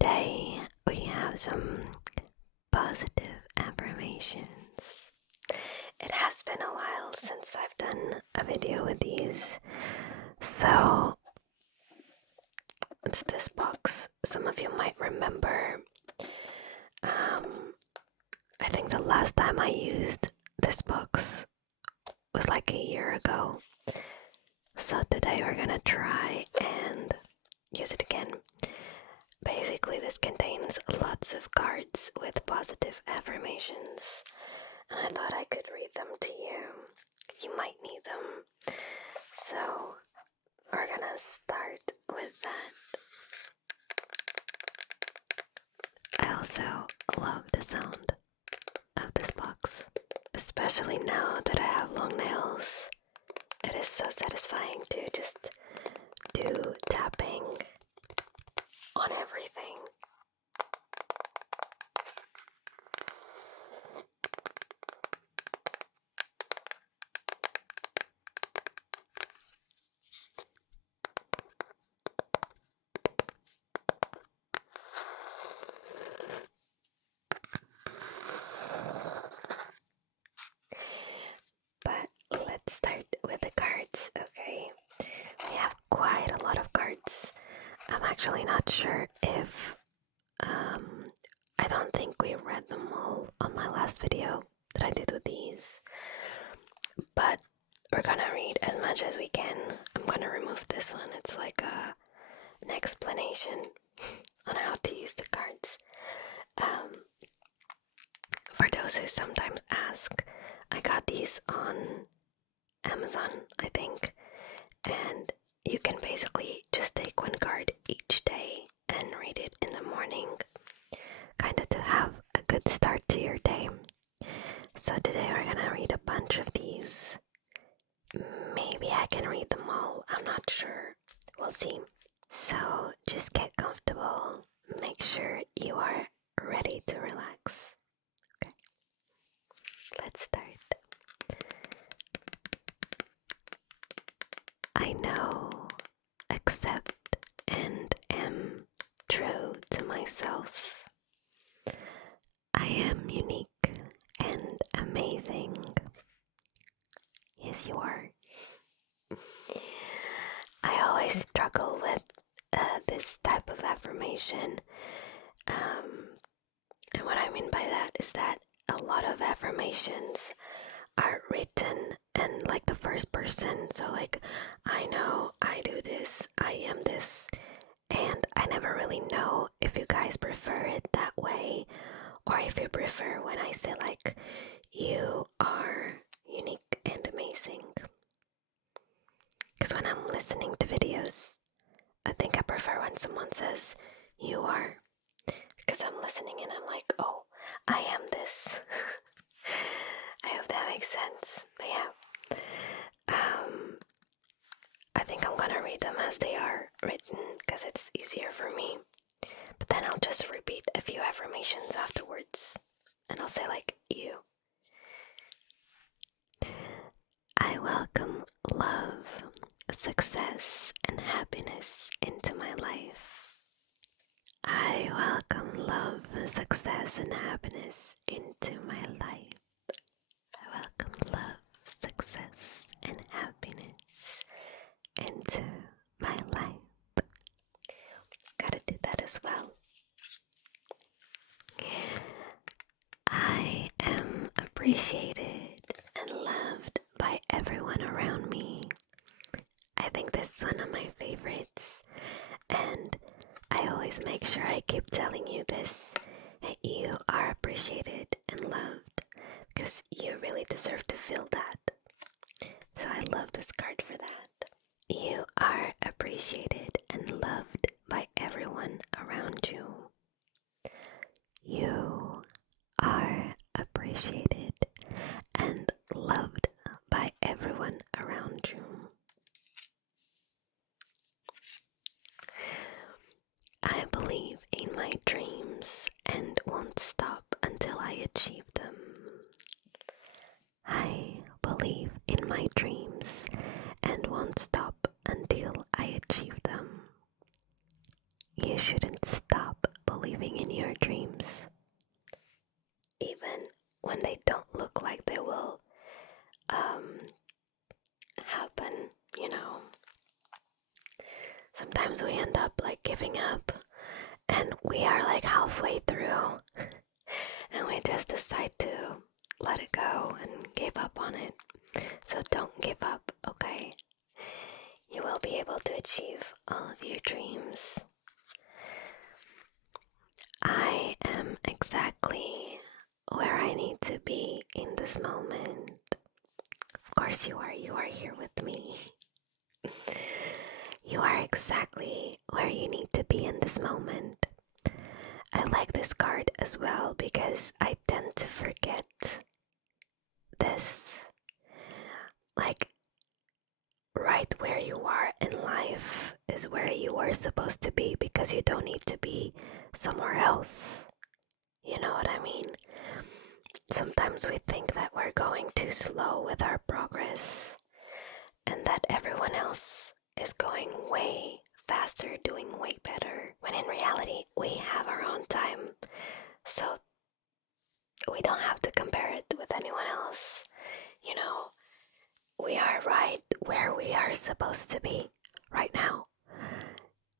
Today we have some positive affirmations. It has been a while since I've done a video with these, so it's this box. Some of you might remember. I think the last time I used this box was like a year ago. So today we're gonna try and use it again. Basically, this contains lots of cards with positive affirmations, and I thought I could read them to you. You might need them. So we're gonna start with that. I also love the sound of this box, especially now that I have long nails. It is so satisfying to just do tapping on everything. But let's start with the cards, okay? We have quite a lot of cards. I'm actually not sure if I don't think we read them all on my last video that I did with these, but we're gonna read as much as we can. I'm gonna remove this one. It's like an explanation on how to use the cards. For those who sometimes ask, I got these on Amazon, I think, and you can basically just take one card each day and read it in the morning, kind of to have a good start to your day. So today we're gonna read a bunch of these. Maybe I can read them all, I'm not sure. We'll see. So just get comfortable, make sure you are ready to relax. Okay, let's start. I know, accept, and am true to myself. I am unique and amazing. Yes, you are. I always struggle with this type of affirmation. And what I mean by that is that a lot of affirmations are written in like the first person. So like, I know, I do this, I am this. And I never really know if you guys prefer it that way, or if you prefer when I say like, you are unique and amazing. Because when I'm listening to videos, I think I prefer when someone says, you are. Because I'm listening and I'm like, oh, I am this. I hope that makes sense. But yeah. I think I'm gonna read them as they are written because it's easier for me. But then I'll just repeat a few affirmations afterwards. And I'll say like, you. I welcome love, success, and happiness into my life. I welcome love, success, and happiness into my life. I welcome love, success, and happiness into my life. Gotta do that as well. I am appreciated and loved by everyone around me. I think this is one of my favorites, and I always make sure I keep telling you this, that you are appreciated and loved, because you really deserve to feel that. So I love this card for that. You are appreciated and loved by everyone around you. You are appreciated and loved by everyone around you. I believe in my dreams and won't stop until I achieve them. I believe in my dreams and won't stop until I achieve them. You shouldn't stop your dreams, even when they don't look like they will happen, you know. Sometimes we end up like giving up, and we are like halfway through, and we just decide to let it go and give up on it. So don't give up, okay? You will be able to achieve all of your dreams. I am exactly where I need to be in this moment. Of course you are here with me. You are exactly where you need to be in this moment. I like this card as well because I tend to forget this. Like, right where you are in life is where you are supposed to be, because you don't need to be somewhere else. You know what I mean? Sometimes we think that we're going too slow with our progress and that everyone else is going way faster, doing way better, when in reality we have our own time, so we don't have to compare it with anyone else. You know, we are right where we are supposed to be right now.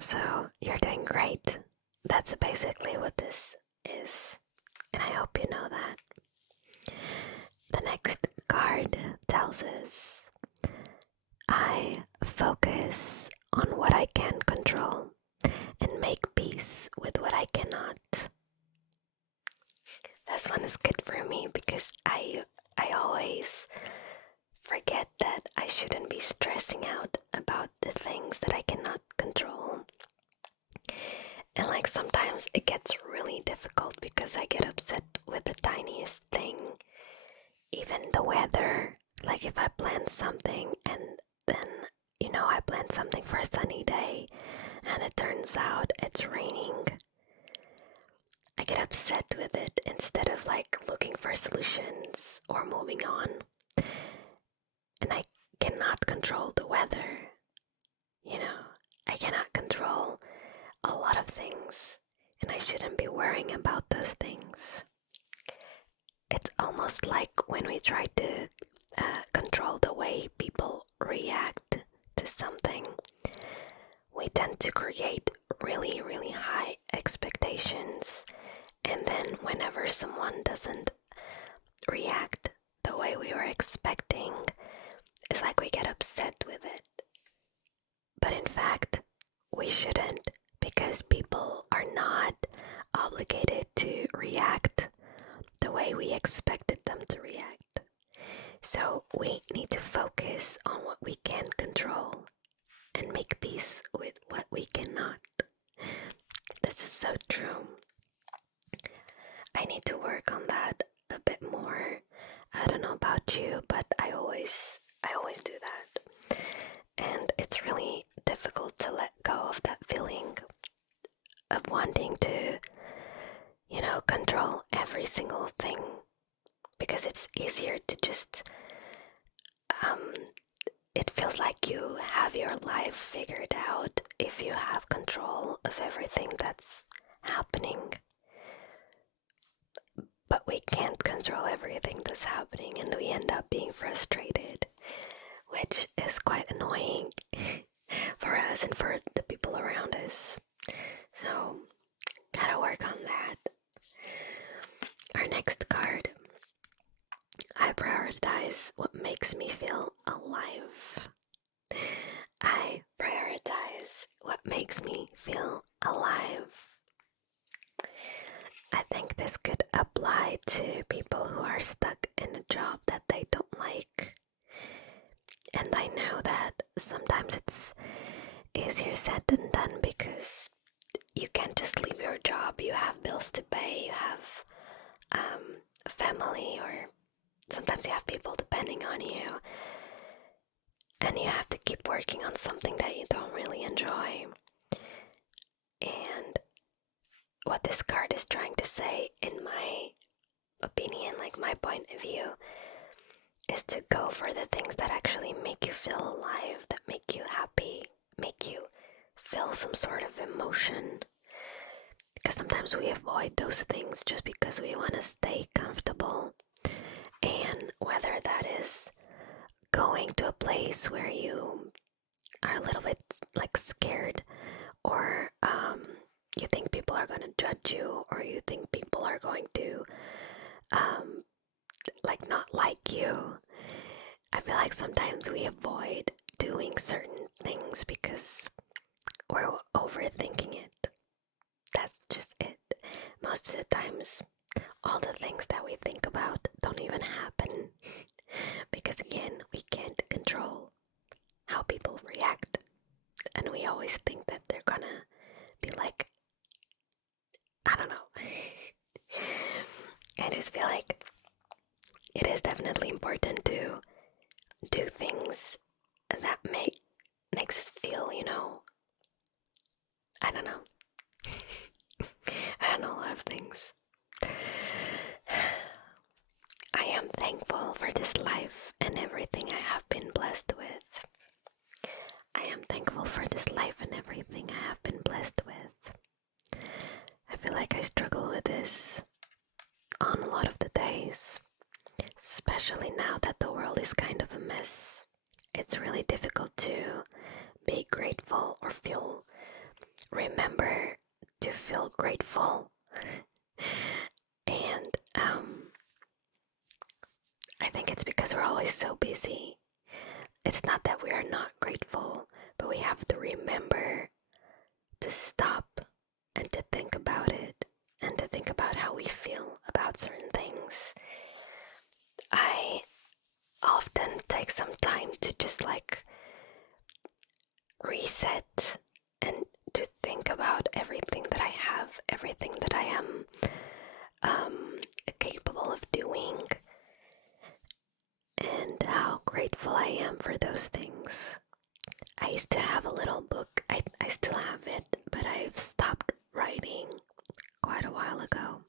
So you're doing great. That's basically what this is, and I hope you know that. The next card tells us, I focus on what I can control and make peace with what I cannot. This one is good for me because I always forget that I shouldn't be stressing out about the things that I cannot control. And like sometimes it gets really difficult because I get upset with the tiniest thing. Even the weather, like if I plan something and then, you know, I plan something for a sunny day and it turns out it's raining, I get upset with it instead of like looking for solutions or moving on. And I cannot control the weather, you know, I cannot control a lot of things, and I shouldn't be worrying about those things. It's almost like when we try to control the way people react to something, we tend to create really, really high expectations, and then whenever someone doesn't react the way we were expecting, it's like we get upset with it. But in fact, we shouldn't, because people are not obligated to react the way we expected them to react. So we need to focus on what we can control and make peace with what we cannot. This is so true. I need to work on that a bit more. I don't know about you, but I always do that. And it's really difficult to let go of that feeling of wanting to, you know, control every single thing, because it's easier to just it feels like you have your life figured out if you have control of everything that's happening. But we can't control everything that's happening, and we end up being frustrated, which is quite annoying for us and for the people around us. So, gotta work on that. Our next card. I prioritize what makes me feel alive. I prioritize what makes me feel alive. I think this could apply to people who are stuck in a job that they don't like. And I know that sometimes it's easier said than done, because you can't just leave your job. You have bills to pay, you have a family, or sometimes you have people depending on you, and you have to keep working on something that you don't really enjoy. And what this card is trying to say, in my opinion, like my point of view, is to go for the things that actually make you feel alive, that make you happy, make you feel some sort of emotion. Because sometimes we avoid those things just because we want to stay comfortable. And whether that is going to a place where you are a little bit like scared, or you think people are going to judge you, or you think people are going to like not like you. I feel like sometimes we avoid doing certain things because we're overthinking it. That's just it. Most of the times, all the things that we think about don't even happen because, again, we can't control how people react, and we always think that they're gonna be like, I don't know. I just feel like it is definitely important to do things that makes us feel, I don't know. I don't know a lot of things. I am thankful for this life and everything I have been blessed with. I am thankful for this life and everything I have been blessed with. I feel like I struggle with this on a lot of the days, especially now that the world is kind of a mess. It's really difficult to be grateful or remember to feel grateful. And I think it's because we're always so busy. It's not that we are not grateful, but we have to remember to stop and to think about it, and to think about how we feel about certain things. I often take some time to just like reset and to think about everything that I have, everything that I am capable of doing, and how grateful I am for those things. I used to have a little book. I still have it, but I've stopped writing quite a while ago.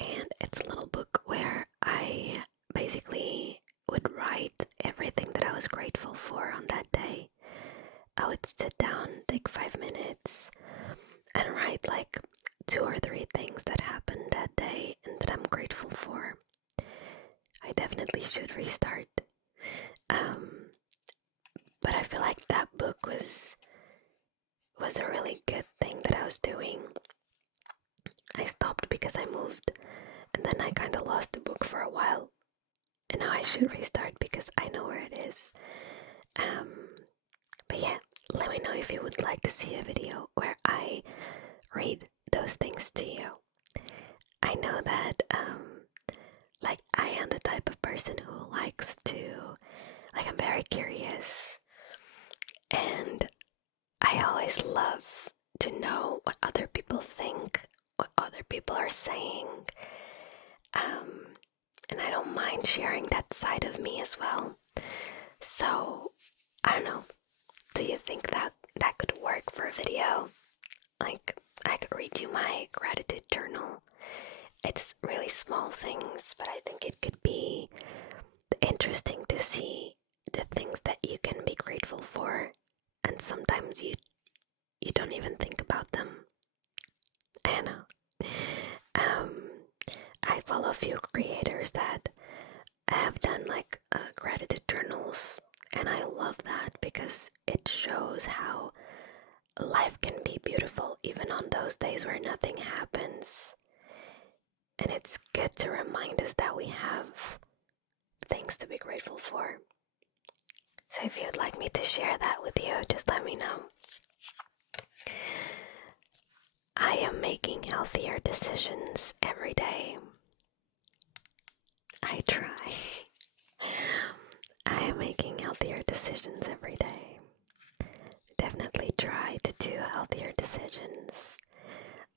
And it's a little book where I basically would write everything that I was grateful for on that day. I would sit down, take 5 minutes, and write like 2 or 3 things that happened that day and that I'm grateful for. I definitely should restart. But I feel like that book was a really good thing that I was doing. I stopped because I moved, and then I kind of lost the book for a while. And now I should restart because I know where it is. But yeah, let me know if you would like to see a video where I read those things to you. I know that like I am the type of person who likes to, like, I'm very curious, and I always love to know what other people think, what other people are saying, and I don't mind sharing that side of me as well. So I don't know, do you think that could work for a video? Like, I could read you my gratitude journal. It's really small things, but I think it could be interesting to see the things that you can be grateful for, and sometimes you don't even think about them. I know. I follow a few creators that have done like gratitude journals, and I love that because it shows how life can be beautiful even on those days where nothing happens. And it's good to remind us that we have things to be grateful for. So if you'd like me to share that with you, just let me know. I am making healthier decisions every day. I try. I am making healthier decisions every day. Definitely try to do healthier decisions.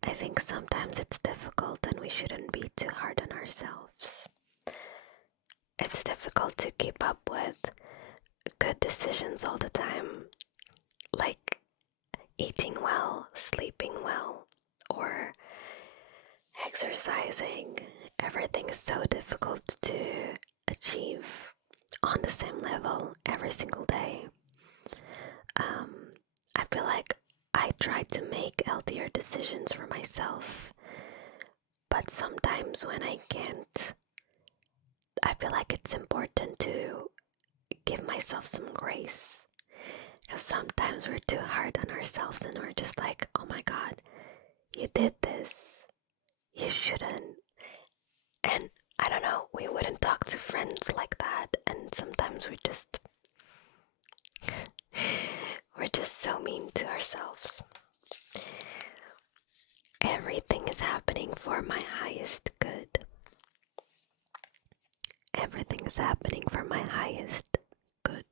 I think sometimes it's difficult and we shouldn't be too hard on ourselves. It's difficult to keep up with good decisions all the time, like eating well, sleeping well, or exercising. Everything is so difficult to achieve on the same level every single day. I feel like I I try to make healthier decisions for myself, but sometimes when I can't, I feel like it's important to give myself some grace. Because sometimes we're too hard on ourselves and we're just like, oh my god, you did this, you shouldn't. And I don't know, we wouldn't talk to friends like that, and sometimes we're just so mean to ourselves. Everything is happening for my highest good. Everything is happening for my highest good.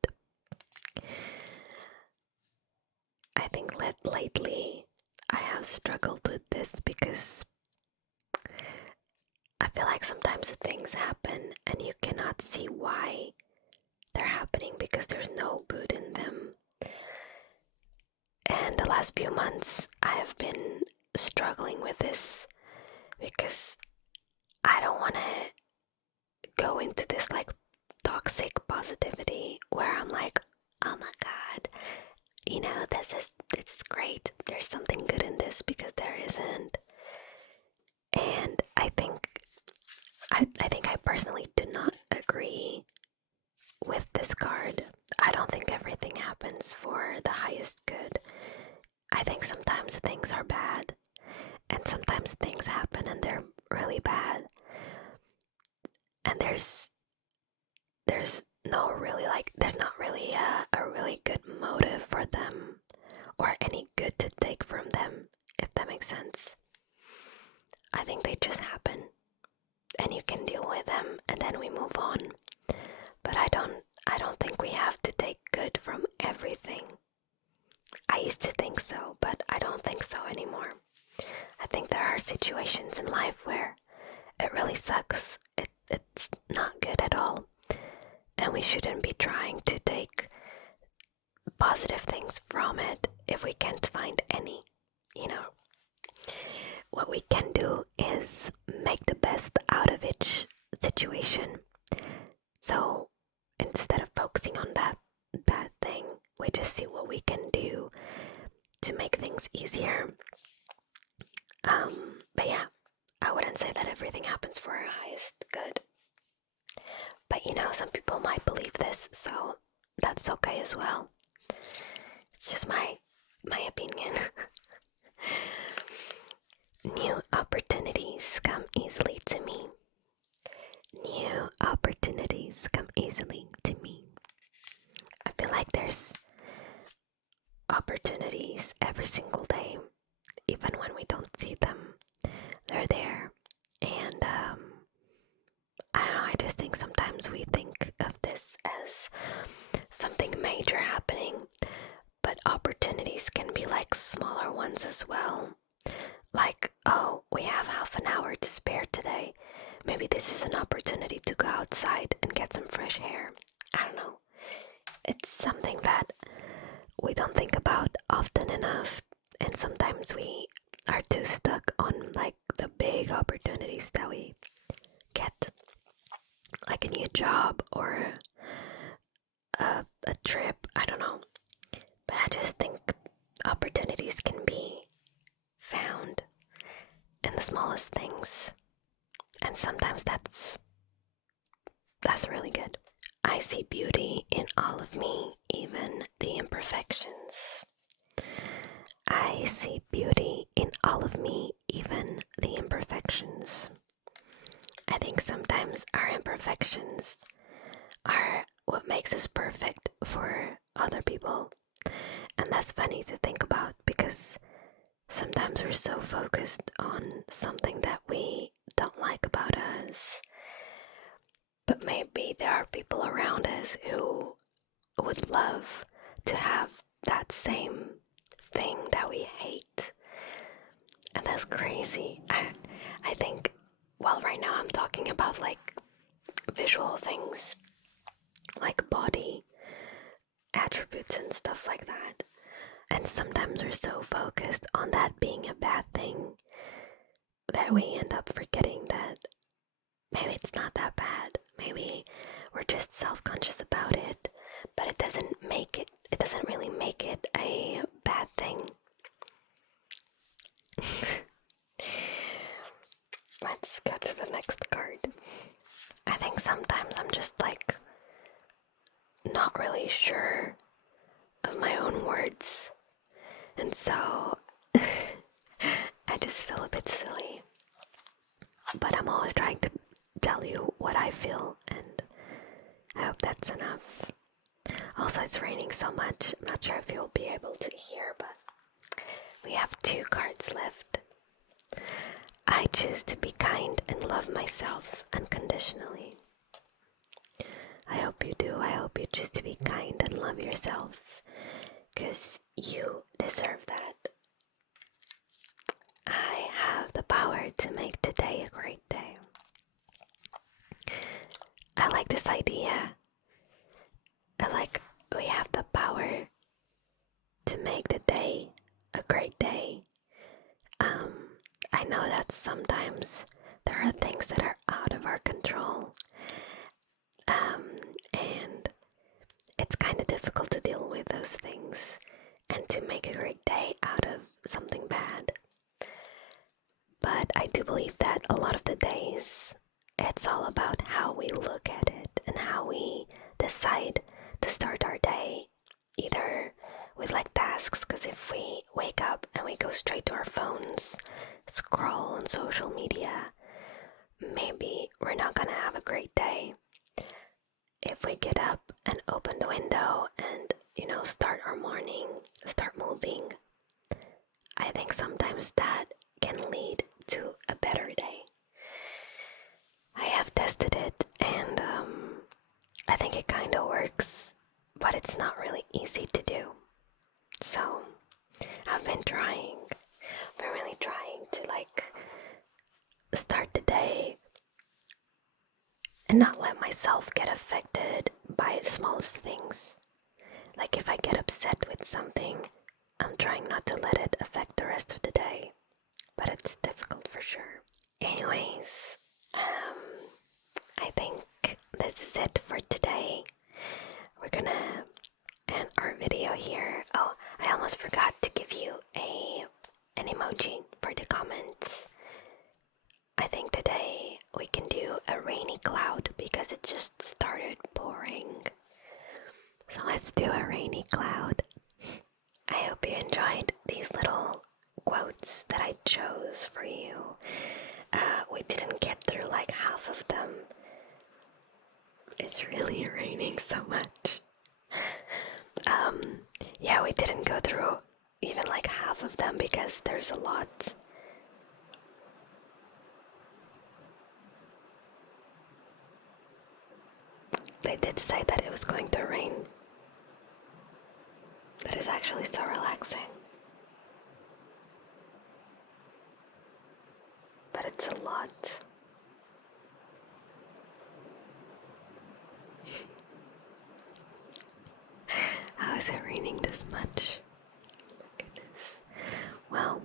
I think lately I have struggled with this because I feel like sometimes things happen and you cannot see why they're happening because there's no good in them. And the last few months I have been struggling with this because I don't want to go into this like toxic positivity where I'm like, oh my god, this is great, there's something good in this, because there isn't. And I think I personally do not agree with this card. I don't think everything happens for the highest good. I think sometimes things are bad, and sometimes things happen and they're really bad, and there's not really a really good motive for them or any good to take from them, if that makes sense. I think they just happen and you can deal with them and then we move on. But I don't think we have to take good from everything. I used to think so, but I don't think so anymore. I think there are situations in life where it really sucks. It's not good at all. And we shouldn't be trying to take positive things from it if we can't find any. What we can do is make the best out of each situation. So instead of focusing on that bad thing, we just see what we can do to make things easier. But yeah, I wouldn't say that everything happens for our highest good. But some people might believe this, so that's okay as well. It's just my opinion. New opportunities come easily to me. New opportunities come easily to me. I feel like there's opportunities every single day, even when we don't see them. They're there. And I don't know, I just think sometimes we think of this as something major happening, but opportunities can be like smaller ones as well. Like, oh, we have half an hour to spare today. Maybe this is an opportunity to go outside and get some fresh air. I don't know. It's something that we don't think about often enough, and sometimes we are too stuck on like the big opportunities that we get, like a new job or a trip. I don't know. But I just think opportunities can be found in the smallest things, and sometimes that's really good. I see beauty in all of me, even the imperfections. I see beauty in all of me, even the imperfections. I think sometimes our imperfections are what makes us perfect for other people. And that's funny to think about because sometimes we're so focused on something that we don't like about us. But maybe there are people around us who would love to have that same thing that we hate. And that's crazy. I think, well, right now I'm talking about like visual things, like body attributes and stuff like that. And sometimes we're so focused on that being a bad thing that we end up forgetting that maybe it's not that bad. Maybe we're just self-conscious about it, but it doesn't really make it a bad thing. sometimes I'm just like not really sure of my own words, and so I just feel a bit silly. But I'm always trying to tell you what I feel, and I hope that's enough. Also, it's raining so much, I'm not sure if you'll be able to hear, but we have 2 cards left. I choose to be kind and love myself unconditionally. I hope you do. I hope you choose to be kind and love yourself, because you deserve that. I have the power to make today a great day. I like this idea. We have the power to make the day a great day. I know that sometimes there are things that are out of our control, and it's kind of difficult to deal with those things and to make a great day out of something bad. But I do believe that a lot of the days, it's all about how we look at it and how we decide to start our day, either with like tasks, because if we wake up and we go straight to our phones, scroll on social media, maybe we're not gonna have a great day. If we get up and open the window and, start our morning, start moving, I think sometimes that can lead to a better day. I have tested it, and I think it kind of works, but it's not really easy to do. So I've been really trying to start the day and not let myself get affected by the smallest things. Like if I get upset with something, I'm trying not to let it affect the rest of the day, but it's difficult for sure. Anyways, I think this is it for today. We're gonna end our video here. Oh, I almost forgot to give you an emoji for the comments. I think today we can do a rainy cloud because it just started pouring. So let's do a rainy cloud. I hope you enjoyed these little quotes that I chose for you. We didn't get through like half of them. It's really raining so much. Yeah, we didn't go through even like half of them because there's a lot. They did say that it was going to rain. That is actually so relaxing. But it's a lot. How is it raining this much? Oh my goodness. Well,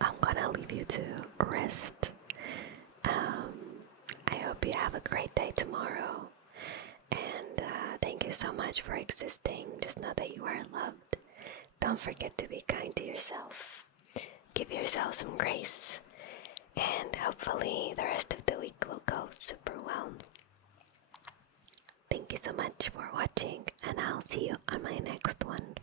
I'm gonna leave you to rest. I hope you have a great day tomorrow. And thank you so much for existing. Just know that you are loved. Don't forget to be kind to yourself. Give yourself some grace. And hopefully the rest of the week will go super well. Thank you so much for watching, and I'll see you on my next one.